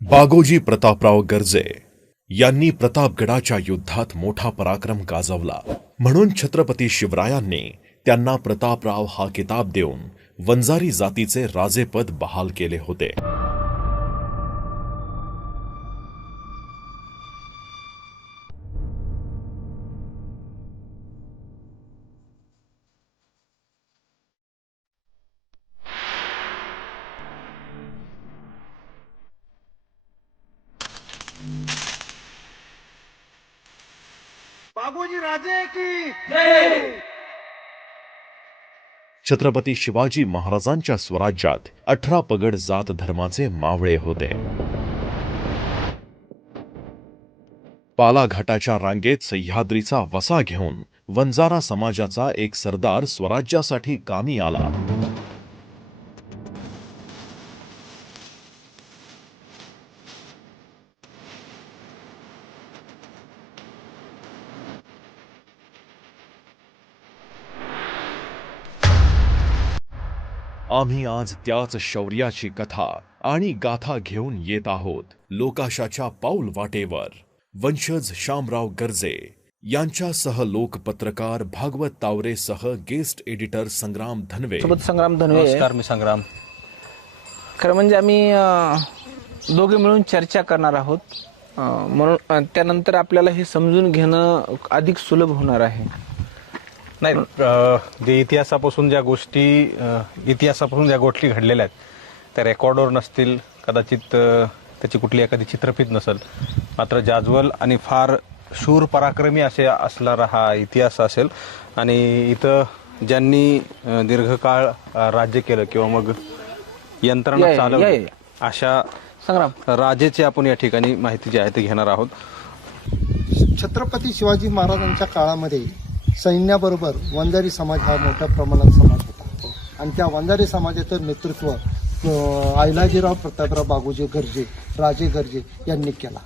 बागोजी प्रतापराव गर्जे यांनी प्रतापगडाच्या युद्धात मोठा पराक्रम गाजवला. म्हणून छत्रपती शिवरायांनी त्यांना प्रतापराव हा किताब देऊन वंजारी जातीचे राजेपद बहाल केले होते. छत्रपती शिवाजी महाराजांच्या स्वराज्यात अठरा पगड जात धर्माचे मावळे होते. पालाघाटाच्या रांगेत सह्याद्रीचा वसा घेऊन वंजारा समाजाचा एक सरदार स्वराज्यासाठी कामी आला. आम्ही आज त्याच शौर्याची कथा आणि गाथा घेऊन येत आहोत. लोकाशाच्या पाऊल वाटेवर वंशज शामराव गर्जे यांच्यासह लोकपत्रकार भागवत तावरेसह गेस्ट एडिटर संग्राम धनवे. सोबत संग्राम धनवे. नमस्कार मी संग्राम. खरं म्हणजे आम्ही अं, दोघे मिळून चर्चा करणार आहोत. अं, म्हणून अं, त्यानंतर आपल्याला हे समजून घेणं अधिक सुलभ होणार आहे. नाही अ, जे इतिहासापासून ज्या गोष्टी अ, इतिहासापासून ज्या गोष्टी घडलेल्या आहेत त्या रेकॉर्डवर नसतील कदाचित अ, त्याची कुठली एखादी चित्रफित नसेल. मात्र जाज्वल आणि फार शूर पराक्रमी असे असणारा हा इतिहास असेल. आणि इथं ज्यांनी अ, दीर्घकाळ अ, राज्य केलं किंवा मग यंत्रणा या- या- चालवली या- अशा संग्राम. राजेची आपण या ठिकाणी माहिती जी आहे ती घेणार आहोत. छत्रपती शिवाजी महाराजांच्या काळामध्ये सैन्याबरोबर वंजारी समाज हा मोठ्या प्रमाणात समाज होता. आणि त्या वंजारी समाजाचं नेतृत्व आयलाजीराव प्रतापराव बागोजी गर्जे राजे गर्जे यांनी केला.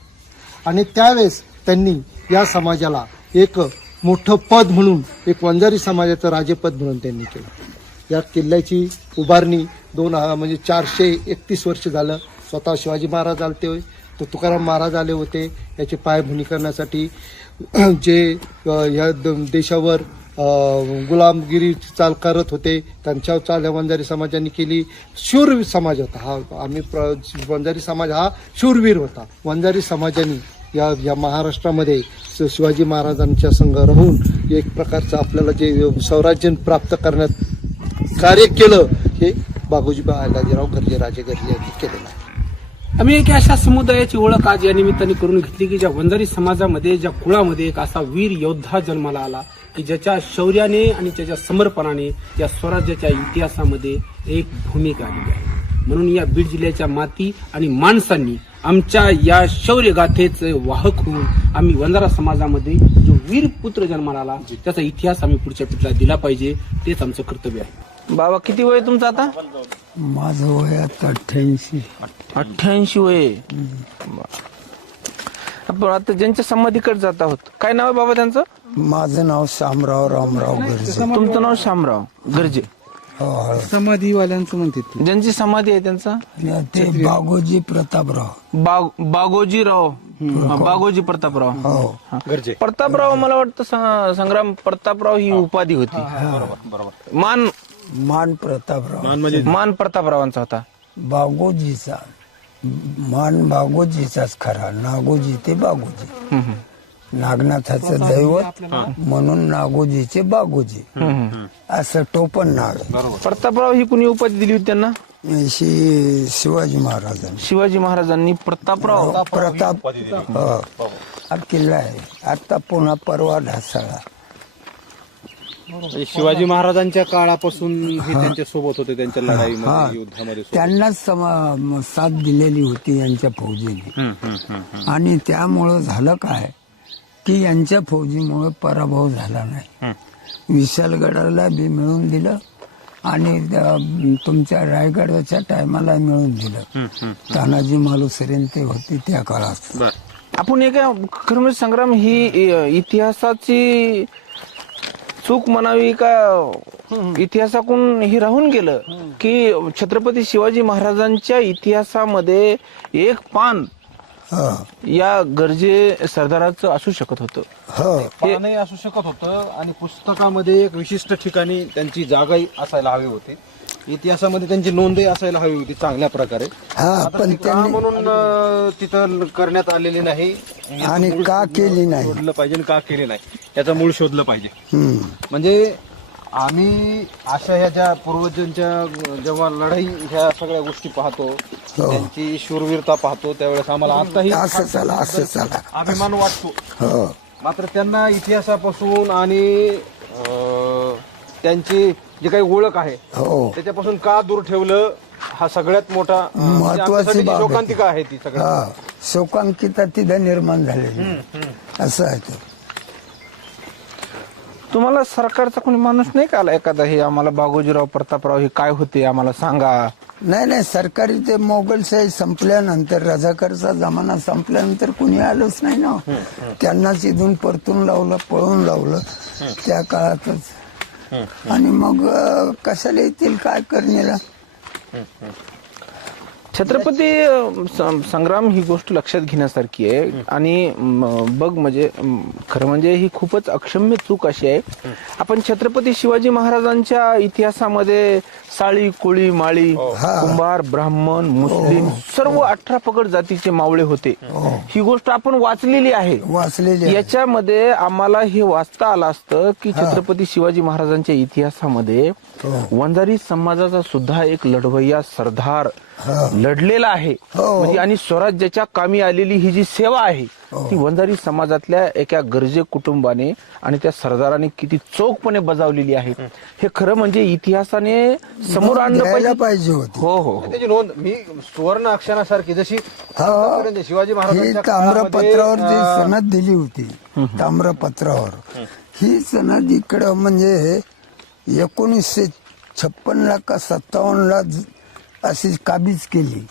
आणि त्यावेळेस त्यांनी या समाजाला एक मोठं पद म्हणून एक वंजारी समाजाचं राजेपद म्हणून त्यांनी केलं. या किल्ल्याची उभारणी दोन म्हणजे चारशे एकतीस वर्ष झालं. स्वतः शिवाजी महाराज आलते होते तो तुकाराम महाराज आले होते. याची पायभूमी करण्यासाठी जे ह्या द- देशावर गुलामगिरी चाल करत होते त्यांच्यावर चाल वंजारी समाजाने केली. शूर समाज होता हा. आम्ही प्र वंजारी समाज हा शूरवीर होता. वंजारी समाजाने या या महाराष्ट्रामध्ये शिवाजी महाराजांच्या संघ राहून एक प्रकारचं आपल्याला जे स्वराज्य प्राप्त करण्यात कार्य केलं हे बाबूजी बालाजीराव गर्जे राजे गर्जे यांनी केलेलं आहे. आम्ही एक अशा समुदायाची ओळख आज या निमित्ताने करून घेतली की ज्या वंजारी समाजामध्ये ज्या कुळामध्ये एक असा वीर योद्धा जन्माला आला की ज्याच्या शौर्याने आणि त्याच्या समर्पणाने या स्वराज्याच्या इतिहासामध्ये एक भूमिका आलेली आहे. म्हणून या बीड जिल्ह्याच्या माती आणि माणसांनी आमच्या या शौर्यगाथेचे वाहक होऊन आम्ही वंजारा समाजामध्ये जो वीर पुत्र जन्माला आला त्याचा इतिहास आम्ही पुढच्या पिढीला दिला पाहिजे तेच आमचं कर्तव्य आहे. बाबा किती वय तुमचं आता? माझं वय आता अठ्ठ्याऐंशी. अठ्ठ्याऐंशी वय. आहे. आपण आता ज्यांच्या समाधीकडे जात आहोत काय नाव आहे बाबा त्यांचं? माझं नाव शामराव रामराव गर्जे. तुमचं नाव शामराव गरजे. हो, हो. समाधीवाल्यांचं म्हणते ज्यांची समाधी आहे त्यांचा? ते बागोजी प्रतापराव. बाग बागोजीराव. हा, बागोजी प्रतापराव. हो. हा. प्रतापराव मला वाटतं स- संग्राम प्रतापराव ही उपाधी होती. मान मान प्रतापराव मान प्रतापरावांचा होता. बागोजीचा. मान बागोजीचाच खरा. नागोजी ते बागोजी. नागनाथाचं दैवत म्हणून नागोजीचे बागोजी. असं टोपण नाव आहे. प्रतापराव ही कुणी उपाधी दिली होती त्यांना? अशी शिवाजी महाराजांनी. शिवाजी महाराजांनी प्रतापराव प्रताप हो. हा किल्ला आहे. आता पुन्हा परवा ढासळा म्हणजे शिवाजी महाराजांच्या काळापासून हे त्यांच्यासोबत होते त्यांच्या हा लढाईमध्ये युद्धामध्ये सोबत. त्यांनाच समा- साथ दिलेली होती यांच्या फौजीने. आणि त्यामुळं झालं काय की यांच्या फौजीमुळे पराभव झाला नाही. विशालगडाला बी मिळून दिलं आणि अं, तुमच्या रायगडाच्या टायमाला मिळून दिलं. तानाजी मालुसरेन ते होते त्या काळात. आपण एक खरं म्हणजे संग्राम ही इतिहासाची चूक म्हणावी का? इतिहासातून हे राहून गेलं की छत्रपती शिवाजी महाराजांच्या इतिहासामध्ये एक पान या गरजे सरदाराचं असू शकत होतं. हो पानही असू शकत होतं आणि पुस्तकामध्ये एक विशिष्ट ठिकाणी त्यांची जागाही असायला हवी होती. इतिहासामध्ये त्यांची नोंदही असायला हवी होती चांगल्या प्रकारे. हा आता पण ती का त्यांनी म्हणून अं, तिथं करण्यात आलेली नाही? याचं आणि मूळ का शोधलं- केली नाही? शोधलं पाहिजे आणि का केली नाही? याचं मूळ शोधलं पाहिजे. हम्म. म्हणजे आम्ही अशा ह्या ज्या पूर्वजांच्या जेव्हा लढाई ह्या सगळ्या गोष्टी पाहतो त्यांची शूरवीरता पाहतो त्यावेळेस आम्हाला आताही असं चला असं चला. अभिमान वाटतो. हो. मात्र त्यांना इतिहासापासून आणि अं, त्यांची जी काही ओळख आहे हो. त्याच्यापासून का दूर ठेवलं हा सगळ्यात मोठा म्हणजे महत्वाची आमच्यासाठी बाब आहे. शोकांतिका आहे ती सगळ्यात. हा. शोकांकिता तिथं निर्माण झालेली असं आहे ते. तुम्हाला सरकारचा कोणी माणूस नाही का आला एखादा? हे आम्हाला बागोजीराव प्रतापराव हे काय होते आम्हाला सांगा. नाही नाही सरकारी ते मोगलशाही संपल्यानंतर रजाकारचा जमाना संपल्यानंतर कुणी आलंच नाही ना. त्यांनाच इथून परतून लावलं पळून लावलं. त्या काळातच आणि मग कशाला येतील काय करण्याला छत्रपती स- संग्राम ही गोष्ट लक्षात घेण्यासारखी आहे. आणि म, बघ म्हणजे म, खरं म्हणजे ही खूपच अक्षम्य चूक अशी आहे. आपण छत्रपती शिवाजी महाराजांच्या इतिहासामध्ये साळी कोळी माळी कुंभार ब्राह्मण मुस्लिम सर्व अठरा पगड जातीचे मावळे होते. ही. गोष्ट आपण वाचलेली आहे. वाचलेली आहे. याच्यामध्ये आम्हाला हे वाचता आलं असतं की छत्रपती शिवाजी महाराजांच्या इतिहासामध्ये वंजारी समाजाचा सुद्धा एक लढवय्या सरदार लढलेला आहे. हो. म्हणजे आणि स्वराज्याच्या कामी आलेली ही जी सेवा आहे हो. ती वंजारी समाजातल्या एका गरजे कुटुंबाने आणि त्या सरदाराने किती चोखपणे बजावलेली आहे. हे. खरं म्हणजे इतिहासाने समोर आणलं पाहिजे. हो हो हो. त्याची नोंद मी सुवर्ण अक्षरासारखी जशी हो. शिवाजी ही महाराजांच्या ताम्रपत्रावर जी सनद दिली होती ताम्रपत्रावर ही सनद इकडं म्हणजे एकोणीसशे छप्पनला का सत्तावन्नला ज- अशी काबीज केली.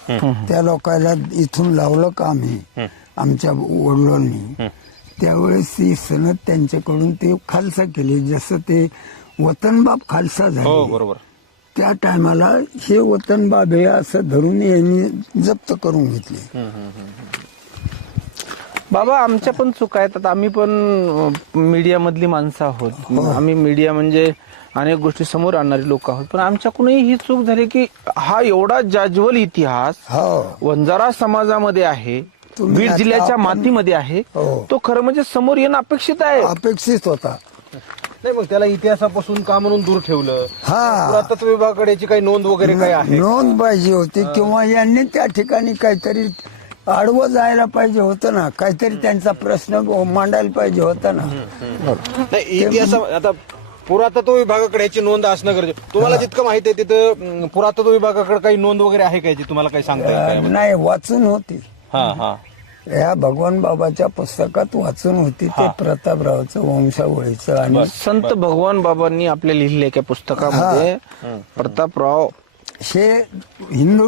त्या लोकांना इथून लावलं का आम्ही आमच्या वडिलांनी. त्यावेळेस ती सनद त्यांच्याकडून ते खालसा केली. जसं ते वतनबाब खालसा हो झाले बरोबर. त्या टायमाला हे वतन बाबे असं धरून यांनी जप्त करून घेतले. बाबा आमच्या पण चुका आहेत. आता आम्ही पण मीडिया मधली माणसं आहोत. आम्ही मीडिया म्हणजे अनेक गोष्टी समोर आणणारी लोक आहोत. पण आमच्याकडूनही ही चूक झाली की हा एवढा जाज्वल इतिहास हो. वंजारा समाजामध्ये आहे तुम्ही बीड आता जिल्ह्याच्या आपण- मातीमध्ये आहे हो. तो खरं म्हणजे समोर येणं अपेक्षित आहे. अपेक्षित होता. नाही मग त्याला इतिहासापासून का म्हणून दूर ठेवलं? हा. पुरातत्व विभागाकडे याची काही नोंद वगैरे काही आहे? नोंद पाहिजे होती किंवा यांनी त्या ठिकाणी काहीतरी आडवं जायला पाहिजे होतं ना. काहीतरी त्यांचा प्रश्न मांडायला पाहिजे होता ना. नाही इतिहास आता पुरातत्व विभागाकडे याची नोंद असणं गरजेचं तुम्हाला जितकं माहिती आहे तिथं अं, पुरातत्व विभागाकडे काही नोंद वगैरे आहे का याची तुम्हाला काही सांगता येईल? नाही वाचून होती. हा हा. या भगवान बाबाच्या पुस्तकात वाचून होती ते प्रतापरावचं वंशावळीचं आणि संत भगवान बाबांनी आपल्या लिहिलेल्या एका पुस्तकामध्ये प्रतापराव हे हिंदू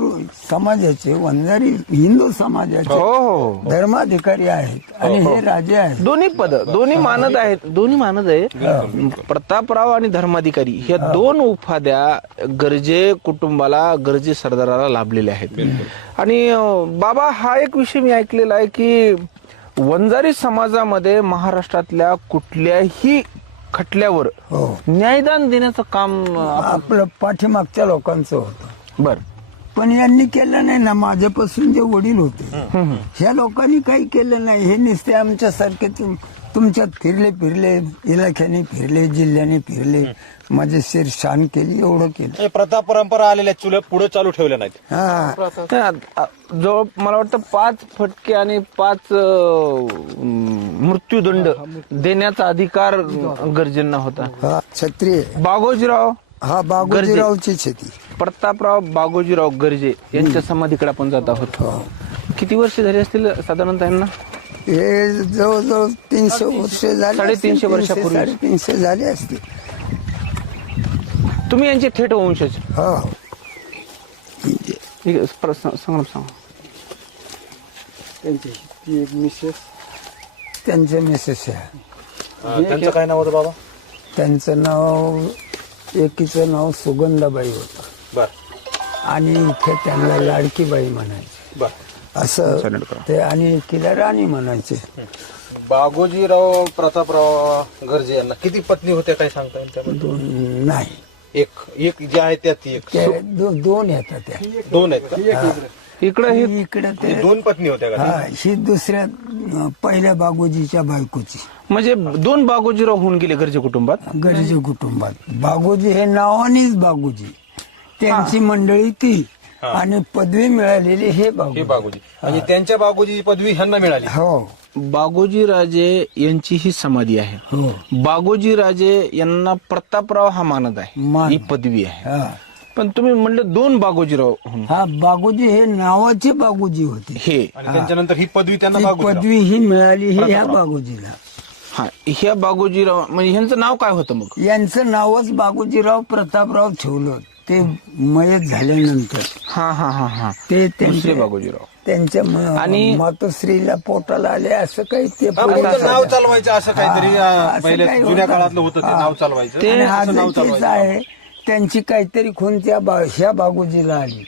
समाजाचे वंजारी हिंदू समाजाचे हो हो. धर्माधिकारी आहेत आणि हे राजे आहेत. दोन्ही पद दोन्ही मानद आहेत. दोन्ही मानद आहे प्रतापराव आणि धर्माधिकारी ह्या दोन उपाध्या गरजे कुटुंबाला गरजे सरदाराला लाभलेल्या आहेत. आणि बाबा हा एक विषय मी ऐकलेला आहे की वंजारी समाजामध्ये महाराष्ट्रातल्या कुठल्याही खटल्यावर हो. न्यायदान देण्याचं काम आपलं पाठीमागच्या लोकांचं होतं. बर. पण यांनी केलं नाही ना माझ्यापासून जे वडील होते ह्या लोकांनी काही केलं नाही. हे नुसते आमच्यासारखे तुम- तुमच्यात फिरले फिरले इलाख्याने फिरले जिल्ह्याने फिरले. माझे शिर शान केली एवढं केलं. हे प्रथा परंपरा आलेल्या चुल्या पुढे चालू ठेवल्या नाहीत. हा. आ- आ- जवळ मला वाटतं पाच फटके आणि पाच अं, मृत्यूदंड देण्याचा अधिकार गरजेंना होता. हा छत्री. बागोजीराव हा बागोजीरावची शेती प्रतापराव बागोजीराव गर्जे यांच्या समाधीकडे आपण जात आहोत. किती वर्ष झाली असतील साधारणतः यांना? हे जवळजवळ तीनशे वर्ष झाले साडेतीनशे असतील, वर्षापूर्वी. साडेतीनशे झाले असते तुम्ही यांचे थेट वंशज. हो. ठीक आहे परत सांग- सांगा ना, सांगा त्यांचे मिसेस आहे. त्यांचं काय नाव होतं बाबा? त्यांचं नाव एकीचं नाव सुगंधाबाई होतं. बर. आणि इथे त्यांना लाडकीबाई म्हणायचे. बर. असं ते आणि एकीला राणी म्हणायचे. बागोजीराव प्रतापराव गर्जे यांना किती पत्नी होत्या काही सांगता येईल दोन नाही. एक एक जे आहे त्या ती एक. ते दो- दोन येतात त्या. दोन आहेत का? इकडं. हे इकडे ते दोन पत्नी होत्या का? हा ही दुसऱ्या अं, पहिल्या बागोजीच्या बायकोची. म्हणजे दोन बागोजीराव होऊन गेले घरच्या कुटुंबात? गरजे कुटुंबात. बागोजी हे नावानेच बागोजी. त्यांची मंडळी ती आणि पदवी मिळालेली हे हे बागोजी. बागोजी. म्हणजे त्यांच्या बागोजी पदवी ह्यांना मिळाली. हो. बागोजी राजे यांची ही समाधी आहे. हो. बागोजी राजे यांना प्रतापराव हा मानद आहे. ही पदवी आहे. हा. पण तुम्ही म्हणलं दोन बागोजीराव हा बागोजी हे नावाचे बागोजी होते. हे. आणि त्यांच्यानंतर ही पदवी त्यांना पदवी ही मिळाली ही ह्या बागोजीला. हा ह्या बागोजीराव म्हणजे ह्यांचं नाव काय होतं मग? यांचं नावच बागोजीराव प्रतापराव ठेवलं. ते मयत झाल्यानंतर. हा हा हा हा. ते दुसरे त्यांचे बागोजीराव. त्यांच्या म- आणि- मातोश्रीला पोटाला आले असं काही ते हा, फक्त नाव चालवायचं असं काहीतरी हा, अं, असं पहिले काही जुन्या होतं. काळातलं होतं ते हा. नाव चालवायचं आणि असं आज नाव चालवायचं आहे त्यांची काहीतरी खून त्या बा- ह्या बागोजीला आली.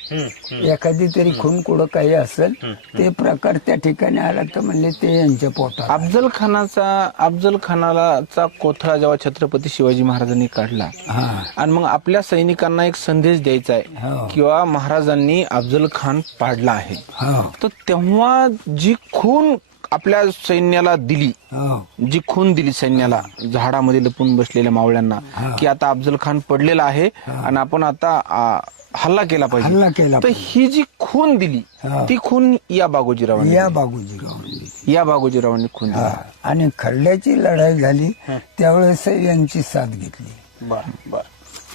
एखादी तरी खून कुठं काही असेल ते प्रकार त्या ठिकाणी आला तर म्हणले ते यांच्या पोटात अफजल खानाचा अफजल खानाचा कोथळा जेव्हा छत्रपती शिवाजी महाराजांनी काढला हा. आणि मग आपल्या सैनिकांना एक संदेश द्यायचा आहे हो. किंवा महाराजांनी अफजल खान पाडला आहे हो. तर तेव्हा जी खून आपल्या सैन्याला दिली हो. जी खून दिली सैन्याला झाडामध्ये लपून बसलेल्या मावळ्यांना की आता अफजल खान पडलेला आहे आणि आपण आता आ, हल्ला केला हल्ला पाहिजे केला तर ही जी खून दिली. ती खून या बागोजीरावांनी या बागोजीरावांनी दिली. या बागोजीरावांनी खून. दिली. आणि खरड्याची लढाई झाली त्यावेळेस यांची साथ घेतली.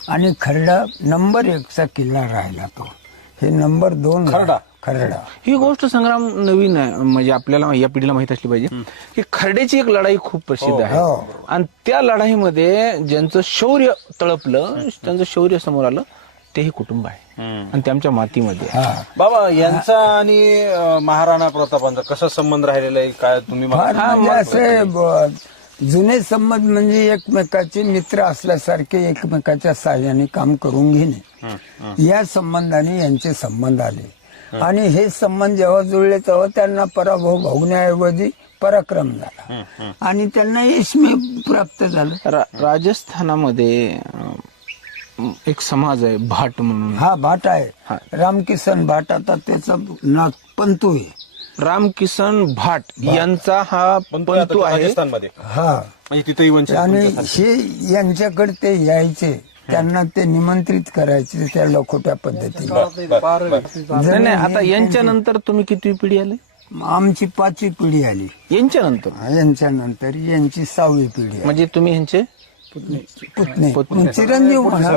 आणि खरडा नंबर एकचा किल्ला राहिला तो. हे नंबर दोन खरडा? खरडा. ही गोष्ट संग्राम नवीन आहे. म्हणजे आपल्याला या पिढीला माहीत असली पाहिजे. की खरड्याची एक लढाई खूप प्रसिद्ध आहे. हो. आणि त्या लढाईमध्ये ज्यांचं शौर्य तळपलं त्यांचं शौर्य समोर आलं तेही कुटुंब आहे. आणि ते आमच्या मातीमध्ये. हा. बाबा यांचा आणि महाराणा प्रतापांचा कसा संबंध राहिलेला आहे? काय तुम्ही म्हणजे असे जुने संबंध म्हणजे एकमेकाचे मित्र असल्यासारखे एकमेकाच्या साह्याने काम करून घेणे. या संबंधाने यांचे संबंध आले. आणि हे संबंध जेव्हा जुळले तेव्हा त्यांना पराभव भोगण्याऐवजी पराक्रम झाला. आणि त्यांना यश प्राप्त झालं. रा- राजस्थानामध्ये एक समाज आहे भाट म्हणून. हा भाट हा. आहे रामकिसन भाट आता त्याचा नाक पंतू आहे. रामकिसन भाट यांचा हा पंतू आहे. हा. म्हणजे तिथेही वंचित आणि हे यांच्याकडे ते यायचे. त्यांना ते निमंत्रित करायचे त्या लखोट्या पद्धतीने. नाही नाही आता यांच्या नंतर तुम्ही किती पिढी आले? आमची पाचवी पिढी आली. यांच्या नंतर यांच्या नंतर यांची सहावी पिढी आली. म्हणजे तुम्ही पुतणे. मग चिरंजीव म्हणा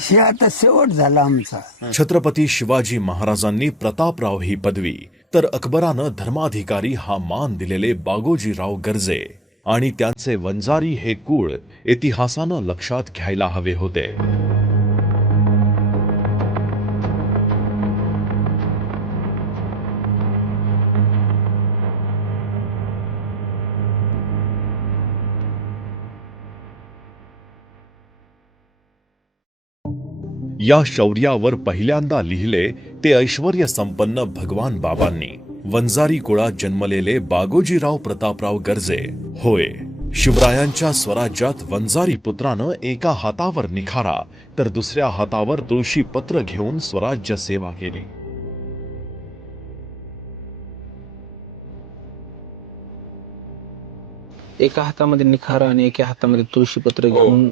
हे. आता शेवट झाला आमचा. छत्रपती शिवाजी महाराजांनी प्रतापराव ही पदवी तर अकबरानं धर्माधिकारी हा मान दिलेले बागोजीराव गर्जे. आणि त्यांचे वंजारी हे कुळ इतिहासानं लक्षात घ्यायला हवे होते. या शौर्यावर पहिल्यांदा लिहिले ते ऐश्वर संपन्न भगवान बाबांनी. वंजारी कुळात जन्मलेले बागोजीराव प्रतापराव गर्जे. होय शिवरायांच्या स्वराज्यात वंजारी पुत्रानं एका हातावर निखारा तर दुसऱ्या हातावर तुळशी पत्र घेऊन स्वराज्य सेवा केली. एका हातामध्ये निखारा आणि एका हातामध्ये तुळशीपत्र घेऊन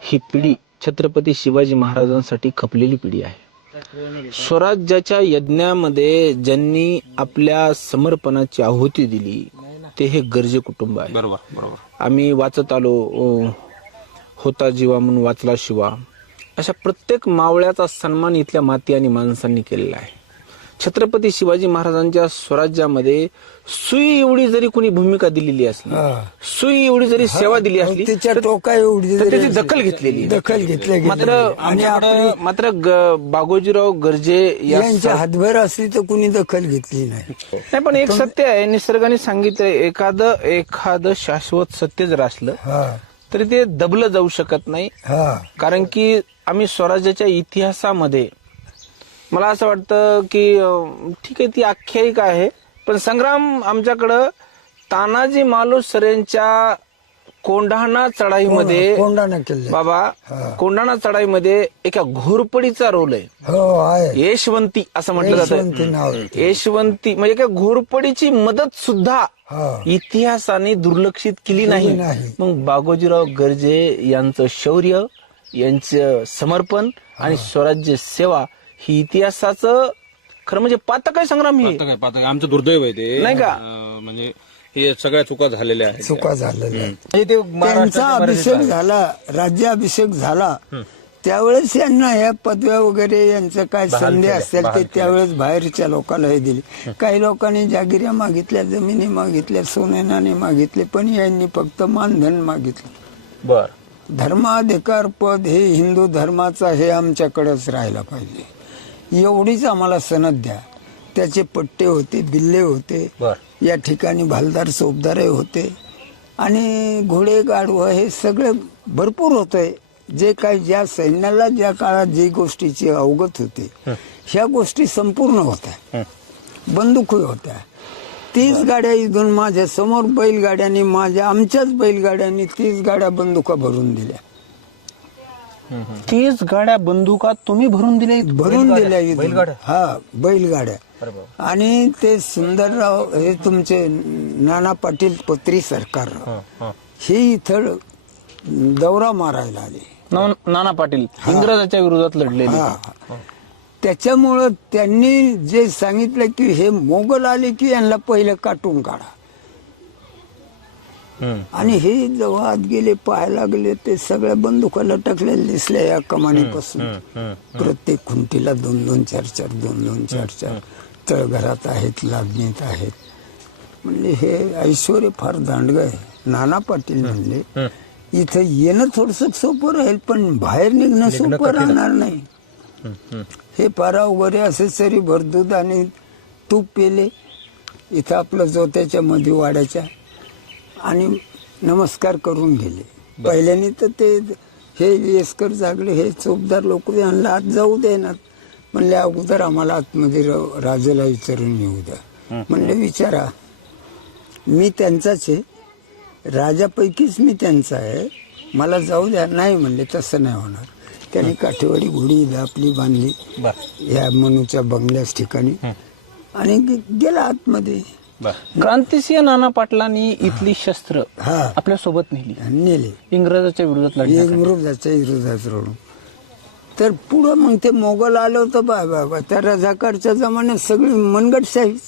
ही पिढी छत्रपती शिवाजी महाराजांसाठी खपलेली पिढी आहे. स्वराज्याच्या यज्ञामध्ये ज्यांनी आपल्या समर्पणाची आहुती दिली ते हे गरजे कुटुंब आहे. बरोबर बरोबर. आम्ही वाचत आलो होता जीवा म्हणून वाचला शिवा. अशा प्रत्येक मावळ्याचा सन्मान इथल्या माती आणि माणसांनी केलेला आहे. छत्रपती शिवाजी महाराजांच्या स्वराज्यामध्ये सुई एवढी जरी कोणी भूमिका दिलेली असली सुई एवढी जरी सेवा दिली असली तर- टोका एवढी तर त्याची दखल घेतलेली. आहे. दखल घेतली मात्र आणि आपली मात्र ग- बागोजीराव गर्जे या यांच्या हातभर असली तर कुणी दखल घेतली नाही. नाही पण एक सत्य आहे निसर्गाने सांगितलं एखादं एखादं शाश्वत सत्य जर असलं हा. तरी ते दबलं जाऊ शकत नाही. हा. कारण की आम्ही स्वराज्याच्या इतिहासामध्ये मला असं वाटतं की अं, ठीक आहे ती आख्यायिका आहे. पण संग्राम आमच्याकडं तानाजी मालुसरेंच्या कोंढाणा चढाईमध्ये कोंडाणा किल्ले बाबा कोंढाणा चढाईमध्ये एका घोरपडीचा रोल आहे. हो आहे. यशवंती असं म्हटलं यशवंती जातं नाव आहे यशवंती म्हणजे एका घोरपडीची मदत सुद्धा हा. इतिहासाने दुर्लक्षित केली नाही. नाही. मग बागोजीराव गर्जे यांचं शौर्य यांचं समर्पण आणि स्वराज्य सेवा ही इतिहासाचं खरं म्हणजे पातक आहे संग्राम ही. काय पाहता काय आमचं दुर्दैव आहे ते. नाही का? अं, म्हणजे हे सगळ्या चुका झालेल्या आहेत. चुका झालेल्या आहेत. म्हणजे ते त्यांचा महाराष्ट्राचे बरेच अभिषेक झाला राज्याभिषेक झाला त्यावेळेस यांना ह्या पदव्या वगैरे यांचं काय संधी असतील ते त्यावेळेस बाहेरच्या लोकांना हे दिले. काही लोकांनी जागिऱ्या मागितल्या जमिनी मागितल्या सोनेनाने मागितले पण यांनी फक्त मानधन मागितलं. बर. धर्माधिकार पद हे हिंदू धर्माचा हे आमच्याकडेच राहायला पाहिजे. एवढीच आम्हाला सनद द्या. त्याचे पट्टे होते बिल्ले होते. या ठिकाणी भालदार सोबदारे होते. आणि घोडे गाढवं हे सगळे भरपूर होते जे काही ज्या सैन्याला ज्या काळात जी गोष्टीची अवगत होते ह्या गोष्टी संपूर्ण होत्या. बंदुकी होत्या. तीस गाड्या इथून माझ्यासमोर बैलगाड्यांनी माझ्या आमच्याच बैलगाड्यांनी तीस गाड्या बंदुका भरून दिल्या. तीस गाड्या बंदुका तुम्ही भरून दिले भरून दिल्या इथून. हा बैलगाड्या. आणि ते सुंदरराव हे तुमचे नाना पाटील पत्री सरकारराव हे इथं दौरा मारायला आले. नाना पाटील इंग्रजाच्या विरोधात लढलेले. हा. त्याच्यामुळं त्यांनी जे सांगितलं की हे मोगल आले की यांना पहिलं काटून काढा. आणि हे जेव्हा आत गेले पाहायला लागले ते सगळ्या बंदुका लटकलेल्या दिसल्या या कमानीपासून. प्रत्येक खुंटीला दोन दोन चार चार दोन दोन चार चार. तळघरात आहेत लादणीत आहेत. म्हणजे हे ऐश्वर फार दांडग आहे. नाना पाटील म्हणले इथं येणं थोडस सोपं राहील पण बाहेर निघणं सोपं राहणार नाही. हे पारा वगैरे असे सरी भर दूध आणि तूप पेले. इथं आपलं जोत्याच्या मध्ये वाड्याच्या आणि नमस्कार करून गेले पहिल्याने तर ते हे येसकर जागले हे चोपदार लोक यांना आत जाऊ देणार म्हणले अगोदर आम्हाला आतमध्ये राजाला विचारून येऊ द्या. म्हणले विचारा. मी त्यांचाच आहे. राजापैकीच मी त्यांचा आहे. मला जाऊ द्या. नाही म्हणले तसं नाही होणार. त्यांनी काठेवाडी घोडी आपली बांधली या मनूच्या बंगल्याच ठिकाणी. आणि गेला आतमध्ये. क्रांतिसिंह नाना पाटलांनी इथली शस्त्र हा. आपल्यासोबत नेली. आणि नेले. इंग्रजाच्या विरोधात एक लढण्यासाठी विरोधाच्या विरोधात रडून. तर पुढं मग ते मोगल आलं होतं बा बाबा त्या रजाकारच्या जमान्यात सगळी मनगटशाहीच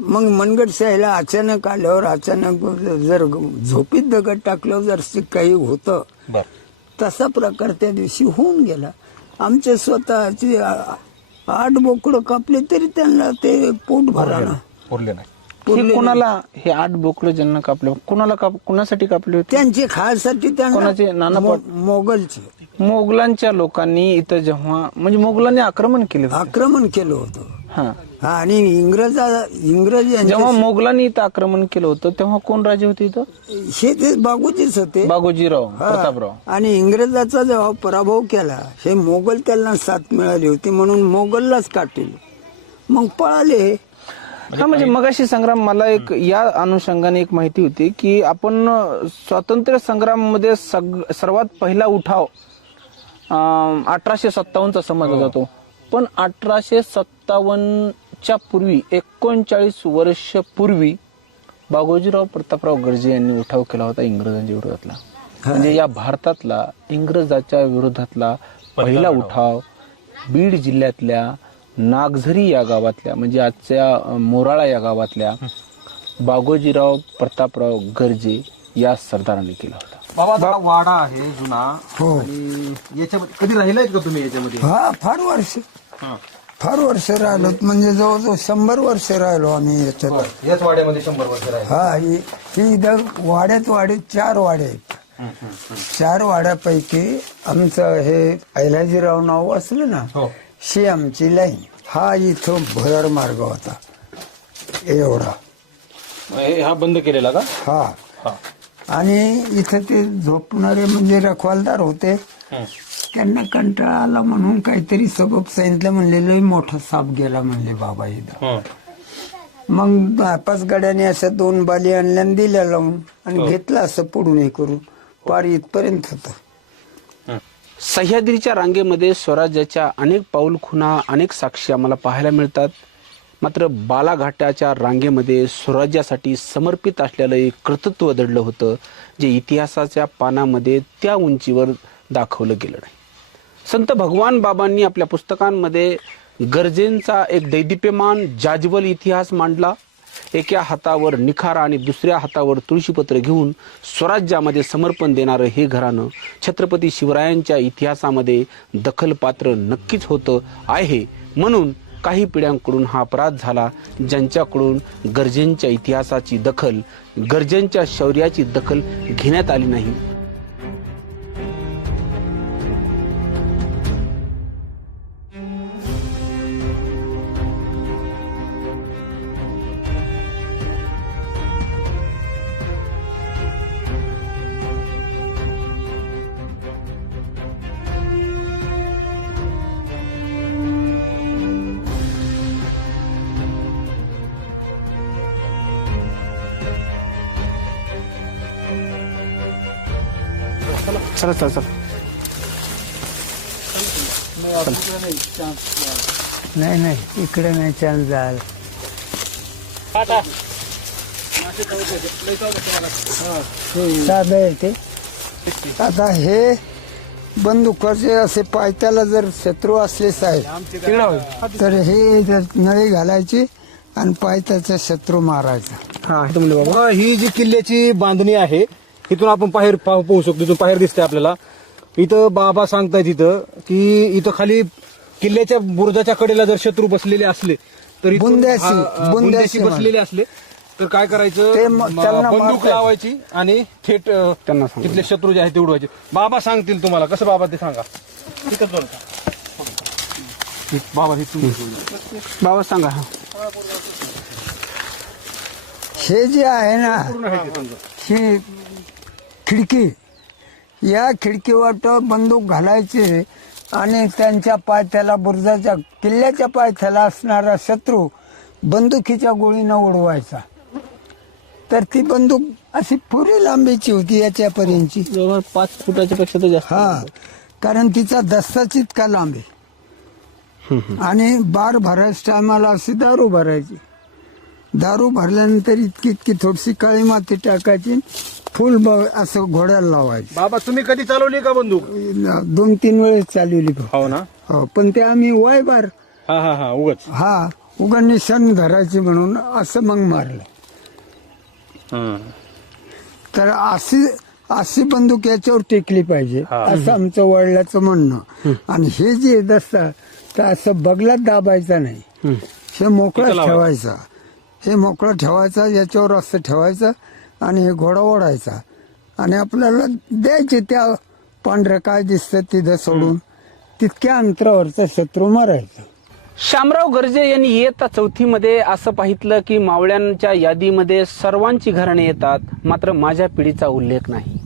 मग मनगटशाहीला अचानक आल्यावर अचानक जर झोपीत दगड टाकलं जर से काही होतं तसा प्रकार त्या दिवशी होऊन गेला. आमचे स्वतःचे आ- आठ बोकडं कापले तरी त्यांना ते पोट भरा उरले नाही. कोणाला हे आठ बोकडं ज्यांना कापले कोणाला काप कोणासाठी कापले होते? त्यांचे खायसाठी कोणाचे? नाना मोगलचे. मोगलांच्या लोकांनी इथं जेव्हा म्हणजे मोगलांनी आक्रमण केले होते. आक्रमण केलं होतं. हा. आणि इंग्रजा इंग्रज जेव्हा मोगलांनी इथं आक्रमण केलं होतं तेव्हा कोण राजे होते इथं? हे ते बागूचीच होते. बागोजीराव हा. प्रतापराव. आणि इंग्रजाचा जेव्हा पराभव केला हे मोगल त्यांना साथ मिळाली होती म्हणून मोगललाच काटेल. मग पळाले हे. हा म्हणजे मगाशी संग्राम मला एक या अनुषंगाने एक माहिती होती की आपण स्वातंत्र्य संग्रामामध्ये सग- सर्वात पहिला उठाव अठराशे सत्तावन्नचा समजला जातो. पण अठराशे सत्तावन्नच्या पूर्वी एकोणचाळीस वर्ष पूर्वी बागोजीराव प्रतापराव गर्जे यांनी उठाव केला होता इंग्रजांच्या विरोधातला. म्हणजे या भारतातला इंग्रजाच्या विरोधातला पहिला उठाव बीड जिल्ह्यातल्या नागझरी या गावातल्या म्हणजे आजच्या मोराळा या गावातल्या बागोजीराव प्रतापराव गर्जे या सरदारांनी केला होता. बाबा हा वाडा आहे जुना हो. आणि याच्यामध्ये कधी राहिलाय का तुम्ही याच्यामध्ये? हा फार वर्ष. फार वर्ष राहिलो म्हणजे जवळजवळ शंभर वर्ष राहिलो आम्ही याच्यात. याच वाड्यामध्ये शंभर वर्ष राहिले. हा ही ही इथं वाड्यात वाडे चार वाडे आहेत. चार वाड्यापैकी आमचं हे ऐलाजीराव नाव असलं ना हो. शी आमची लाईन हा इथं भर मार्ग होता. एवढा. हा बंद केलेला का? हा. आणि इथं ते झोपणारे म्हणजे रखवालदार होते. त्यांना कंटाळा आला म्हणून काहीतरी सबब सांगितलं म्हणले लय मोठा साप गेला म्हणले बाबा इथं. मग पाच गाड्याने अशा दोन बाली आणल्या आणि दिल्या लावून आणि घेतलं असं पुढून हे करून. पार इथपर्यंत होतं. सह्याद्रीच्या रांगेमध्ये स्वराज्याच्या अनेक पाऊल खुणा अनेक साक्षी आम्हाला पाहायला मिळतात. मात्र बालाघाटाच्या रांगेमध्ये स्वराज्यासाठी समर्पित असलेलं एक कर्तृत्व दडलं होतं जे इतिहासाच्या पानामध्ये त्या उंचीवर दाखवलं गेलं नाही. संत भगवान बाबांनी आपल्या पुस्तकांमध्ये गरजेंचा एक दैदिप्यमान जाज्वल इतिहास मांडला. एका हातावर निखारा आणि दुसऱ्या हातावर तुळशीपत्र घेऊन स्वराज्यामध्ये समर्पण देणारं हे घराणं छत्रपती शिवरायांच्या इतिहासामध्ये दखलपात्र नक्कीच होतं आहे. म्हणून काही पिढ्यांकडून हा अपराध झाला ज्यांच्याकडून गरजेंच्या इतिहासाची दखल गरजेंच्या शौर्याची दखल घेण्यात आली नाही. चला चला चला. नाही नाही इकडे नाही चान्स जायला ते. आता हे बंदुकाचे असे पायथ्याला जर शत्रू असले साहेब तर हे नळी घालायची आणि पायथ्याचा शत्रू मारायचा. ही जी किल्ल्याची बांधणी आहे इथून आपण बाहेर पाहू पाहू शकतो इथून बाहेर दिसतंय आपल्याला. इथं बाबा सांगतायत इथं की इथं खाली किल्ल्याच्या बुरुजाच्या कडेला जर शत्रू बसलेले असले तर इथून- बुंद्याशी- हा, अ, बुंद्याशी बुंद्याशी बसलेले असले तर काय करायचं? ते म- म- त्यांना बंदूक. लावायची आणि थेट अ, त्यांना. तिथले शत्रू जे आहेत ते उडवायचे. बाबा सांगतील तुम्हाला कसं बाबा ते सांगा. बाबा हे तुम्ही बाबा सांगा. हा हे जे आहे ना ही खिडकी. या खिडकीवर बंदूक घालायचे आणि त्यांच्या पायथ्याला बुर्जाच्या किल्ल्याच्या पायथ्याला असणारा शत्रू बंदुकीच्या गोळीनं उडवायचा. तर ती बंदूक अशी पुरी लांबीची होती याच्यापर्यंतची. जवळ पाच फुटाच्या पेक्षा तर जास्त. हा कारण तिचा दस्ताच इतका लांब आहे. आणि बार भरायच्या टायमाला अशी दारू भरायची. दारू भरल्यानंतर इतकी इतकी थोडीशी काळी माती टाकायची. फुल ब- असं घोड्याला लावायची. बाबा तुम्ही कधी चालवली का बंदूक? दोन तीन वेळेस चालवली. हो ना? हो पण ते आम्ही वाय बार हा हा हा उगच. हा उगा निशाण धरायची म्हणून असं मग मारलं. तर अशी अशी बंदूक याच्यावर टेकली पाहिजे असं आमचं वडिलाचं म्हणणं. आणि हे जे दसतं तर असं बगलात दाबायचा नाही. हे मोकळं ठेवायचा. हे मोकळं ठेवायचा याच्यावर असं ठेवायचं. आणि हे घोडा ओढायचा. आणि आपल्याला द्यायचे त्या पांढरं काय दिसतं तिथं सोडून. तितक्या अंतरावरचा शत्रू मारायचा. शामराव गर्जे यांनी इयत्ता चौथीमध्ये असं पाहितलं की मावळ्यांच्या यादीमध्ये सर्वांची घराणे येतात. मात्र माझ्या पिढीचा उल्लेख नाही.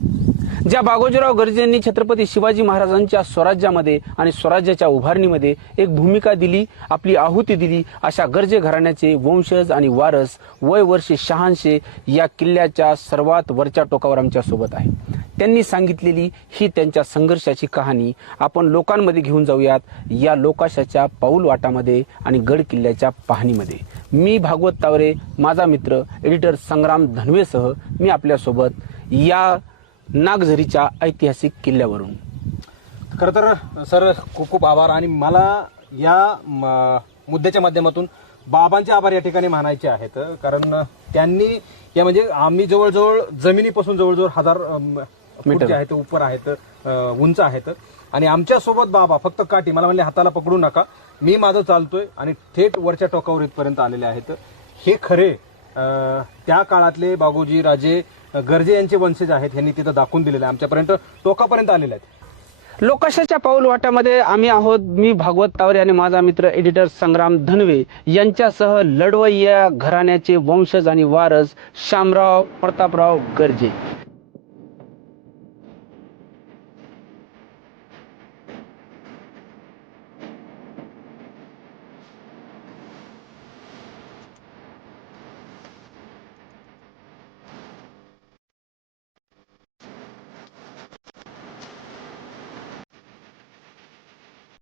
ज्या बागोजीराव गर्जेंनी छत्रपती शिवाजी महाराजांच्या स्वराज्यामध्ये आणि स्वराज्याच्या उभारणीमध्ये एक भूमिका दिली आपली आहुती दिली अशा गर्जे घराण्याचे वंशज आणि वारस वय वर्षे शहाऐंशे या किल्ल्याच्या सर्वात वरच्या टोकावर आमच्यासोबत आहे. त्यांनी सांगितलेली ही त्यांच्या संघर्षाची कहाणी आपण लोकांमध्ये घेऊन जाऊयात या लोकाशाच्या पाऊल वाटामध्ये आणि गड किल्ल्याच्या पाहणीमध्ये. मी भागवत तावरे माझा मित्र एडिटर संग्राम धनवेसह मी आपल्यासोबत या नागझरीच्या ऐतिहासिक किल्ल्यावरून. खर तर सर खूप खूप आभार. आणि मला या मुद्द्याच्या माध्यमातून बाबांचे आभार या ठिकाणी मानायचे आहेत. कारण त्यांनी या म्हणजे आम्ही जवळजवळ जमिनीपासून जवळजवळ हजार जे आहेत उपर आहेत उंच आहेत. आणि आमच्यासोबत बाबा फक्त काठी मला म्हणले हाताला पकडू नका. मी माझं चालतोय आणि थेट वरच्या टोकावर इथपर्यंत आलेले आहेत. हे खरे त्या काळातले बागोजी राजे गर्जे यांचे वंशज आहेत यांनी तिथं दाखवून दिलेले आहे आमच्यापर्यंत. टोकापर्यंत आलेले आहेत. लोकाशाच्या पाऊल वाटामध्ये आम्ही आहोत. मी भागवत तावरे आणि माझा मित्र एडिटर संग्राम धनवे यांच्यासह लढवई या घराण्याचे वंशज आणि वारस शामराव प्रतापराव गर्जे.